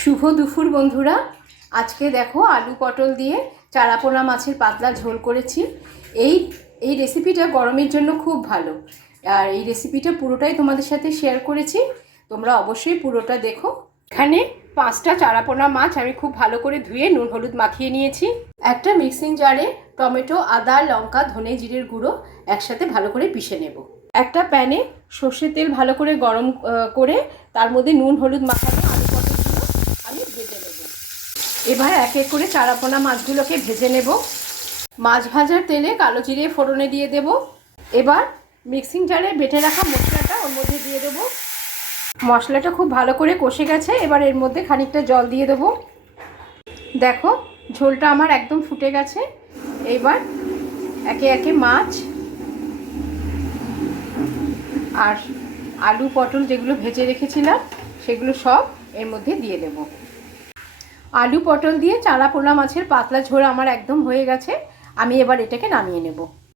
শুভ দুপুর বন্ধুরা। আজকে দেখো আলু পটল দিয়ে চারাপোনা মাছের পাতলা ঝোল করেছি। এই এই রেসিপিটা গরমের জন্য খুব ভালো, আর এই রেসিপিটা পুরোটাই তোমাদের সাথে শেয়ার করেছি, তোমরা অবশ্যই পুরোটা দেখো। এখানে 5টা চারাপোনা মাছ আমি খুব ভালো করে ধুয়ে নুন হলুদ মাখিয়ে নিয়েছি। একটা মিক্সিং জারে টমেটো, আদা, লঙ্কা, ধনে জিরের গুঁড়ো একসাথে ভালো করে পিষে নেব। একটা প্যানে সর্ষের তেল ভালো করে গরম করে তার মধ্যে নুন হলুদ মাখানো আলু পটলগুলো আমি ভেজে নেব। এবার এক এক করে চারাপোনা মাছগুলোকে ভেজে নেব। মাছ ভাজার তেলে কালো জিরে ফোড়নে দিয়ে দেব। এবার মিক্সিং জারে বেটে রাখা মশলাটা ওর মধ্যে দিয়ে দেবো। মশলাটা খুব ভালো করে কষে গেছে, এবার এর মধ্যে খানিকটা জল দিয়ে দেবো। দেখো ঝোলটা আমার একদম ফুটে গেছে। এবার একে একে মাছ আর আলু পটল যেগুলো ভেজে রেখেছিলাম সেগুলো সব এর মধ্যে দিয়ে দেব। আলু পটল দিয়ে চারাপোনা মাছের পাতলা ঝোল আমার একদম হয়ে গেছে। আমি এবার এটাকে নামিয়ে নেব।